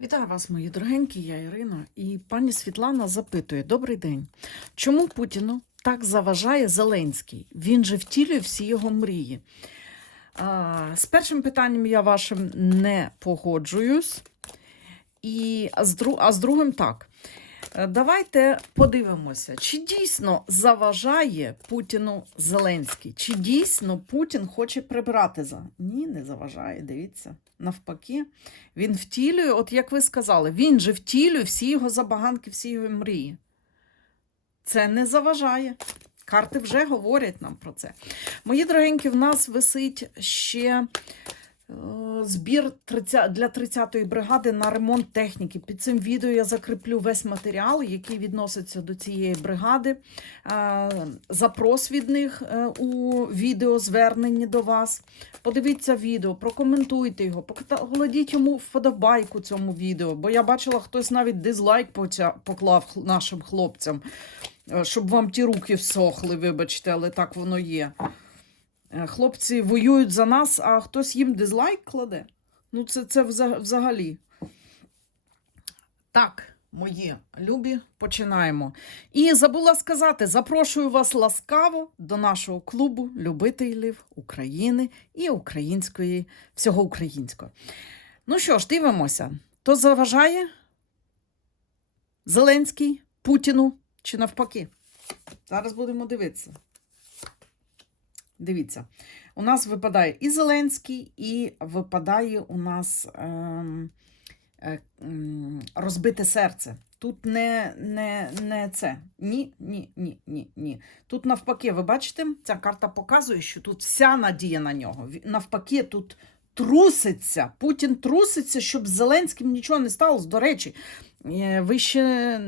Вітаю вас, мої дорогенькі, я Ірина. І пані Світлана запитує: Добрий день. Чому Путіну так заважає Зеленський? Він же втілює всі його мрії. А, з першим питанням я вашим не погоджуюсь. І, а, з друг, а з другим так. Е, Давайте подивимося, чи дійсно заважає Путіну Зеленський? Чи дійсно Путін хоче прибрати за? Ні, не заважає. Дивіться. Навпаки, він втілює, от як ви сказали, він же втілює всі його забаганки, всі його мрії. Це не заважає. Карти вже говорять нам про це. Мої дорогенькі, в нас висить ще е, збір 30, для 30-ї бригади на ремонт техніки. Під цим відео я закріплю весь матеріал, який відноситься до цієї бригади. Е, Запрос від них е, у відео зверненні до вас. Подивіться відео, прокоментуйте його, покладіть йому вподобайку цьому відео, бо я бачила, хтось навіть дизлайк поклав нашим хлопцям, е, щоб вам ті руки всохли, вибачте, але так воно є. Е, Хлопці воюють за нас, а хтось їм дизлайк кладе. Ну, це, це взагалі. Так, мої любі, починаємо. І забула сказати: запрошую вас ласкаво до нашого клубу любителів України і української, всього українського. Ну що ж, дивимося. То заважає Зеленський Путіну чи навпаки? Зараз будемо дивитися. Дивіться, у нас випадає і Зеленський, і випадає у нас ем, е, розбите серце. Тут не, не, не це. Ні, ні, ні, ні, ні. Тут навпаки, ви бачите, ця карта показує, що тут вся надія на нього. Навпаки, тут труситься. Путін труситься, щоб з Зеленським нічого не сталося. До речі, е, ви ще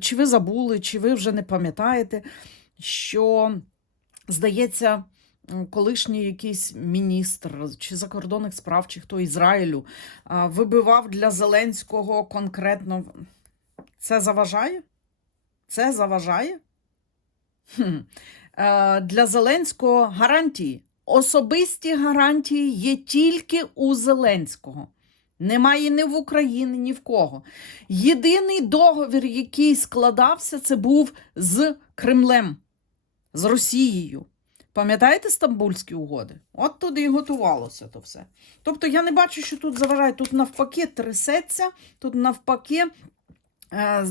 чи ви забули, чи ви вже не пам'ятаєте, що здається, колишній якийсь міністр чи закордонних справ, чи хто Ізраїлю вибивав для Зеленського конкретно. Це заважає? Це заважає? Хм. Е, Для Зеленського гарантії. Особисті гарантії є тільки у Зеленського. Немає ні в Україні, ні в кого. Єдиний договір, який складався, це був з Кремлем, з Росією. Пам'ятаєте Стамбульські угоди? От туди і готувалося то все. Тобто я не бачу, що тут заважає. Тут навпаки трясеться, тут навпаки е,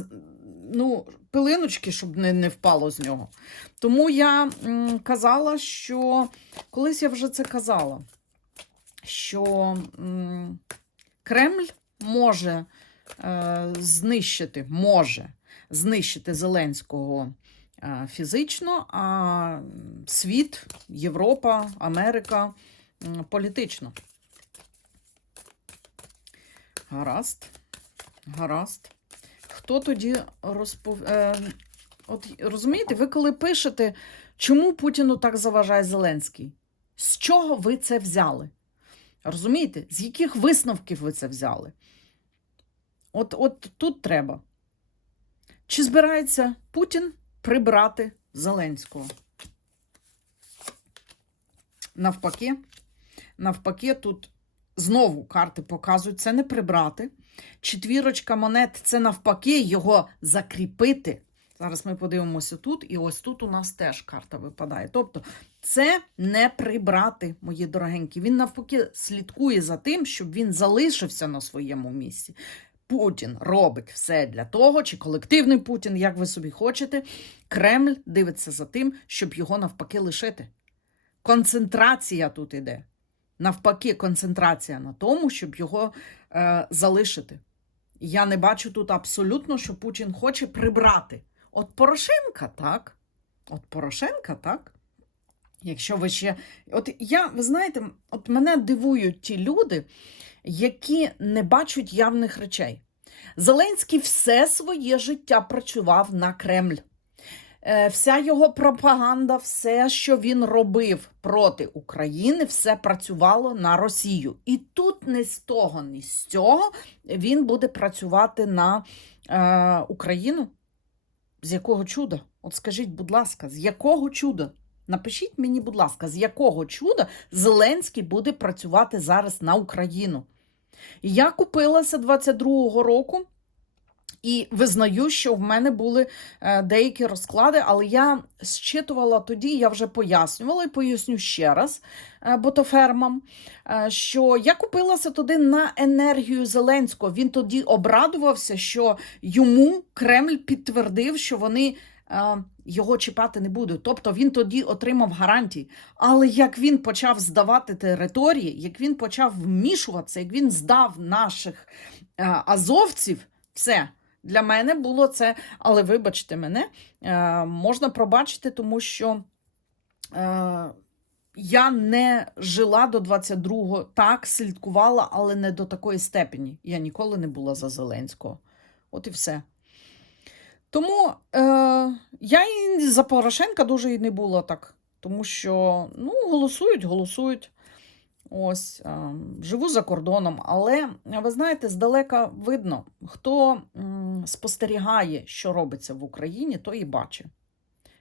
ну, пилиночки, щоб не, не впало з нього. Тому я м, казала, що колись я вже це казала, що м, Кремль може е, знищити, може знищити Зеленського фізично, а світ, Європа, Америка політично. Гаразд. Гаразд. Хто тоді розпов... Е, от розумієте, ви коли пишете, чому Путіну так заважає Зеленський? З чого ви це взяли? Розумієте? З яких висновків ви це взяли? От, от тут треба. Чи збирається Путін прибрати Зеленського? Навпаки, навпаки, тут знову карти показують це не прибрати. Четвірочка монет це навпаки його закріпити. Зараз ми подивимося тут, і ось тут у нас теж карта випадає. Тобто, це не прибрати, мої дорогенькі. Він навпаки слідкує за тим, щоб він залишився на своєму місці. Путін робить все для того, чи колективний Путін, як ви собі хочете. Кремль дивиться за тим, щоб його навпаки лишити. Концентрація тут іде. Навпаки, концентрація на тому, щоб його е, залишити. Я не бачу тут абсолютно, що Путін хоче прибрати. От Порошенка так. От Порошенка так. Якщо ви ще. От я, ви знаєте, от мене дивують ті люди, які не бачать явних речей. Зеленський все своє життя працював на Кремль. Е, Вся його пропаганда, все, що він робив проти України, все працювало на Росію. І тут не з того, ні з цього він буде працювати на е, Україну. З якого чуда? От скажіть, будь ласка, з якого чуда? Напишіть мені, будь ласка, з якого чуда Зеленський буде працювати зараз на Україну? Я купилася 22-го року. І визнаю, що в мене були е, деякі розклади, але я зчитувала тоді, я вже пояснювала і поясню ще раз е, ботофермам, е, що я купилася туди на енергію Зеленського. Він тоді обрадувався, що йому Кремль підтвердив, що вони його чіпати не будуть. Тобто він тоді отримав гарантії. Але як він почав здавати території, як він почав вмішуватися, як він здав наших е, азовців, все. Для мене було це, але вибачте мене, е, можна пробачити, тому що е, я не жила до 22-го, так, слідкувала, але не до такої степені. Я ніколи не була за Зеленського. От і все. Тому е, я і за Порошенка дуже і не була так. Тому що ну, голосують, голосують. Ось, е, живу за кордоном, але ви знаєте, здалека видно, хто м, спостерігає, що робиться в Україні, то і бачить.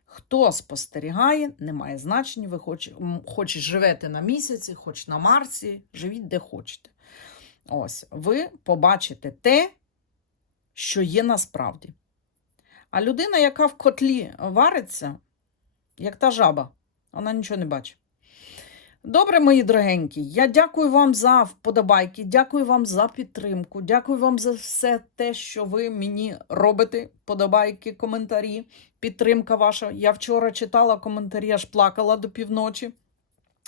Хто спостерігає, не має значення. Ви хоч, хоч живете на місяці, хоч на Марсі, живіть де хочете. Ось, ви побачите те, що є насправді. А людина, яка в котлі вариться, як та жаба, вона нічого не бачить. Добре, мої дорогенькі, я дякую вам за вподобайки, дякую вам за підтримку, дякую вам за все те, що ви мені робите. Подобайки, коментарі, підтримка ваша. Я вчора читала коментарі, аж плакала до півночі.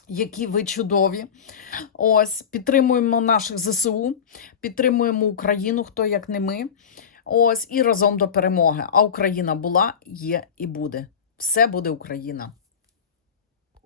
Які ви чудові. Ось, підтримуємо наших ЗСУ, підтримуємо Україну, хто як не ми. Ось, і разом до перемоги. А Україна була, є і буде. Все буде Україна.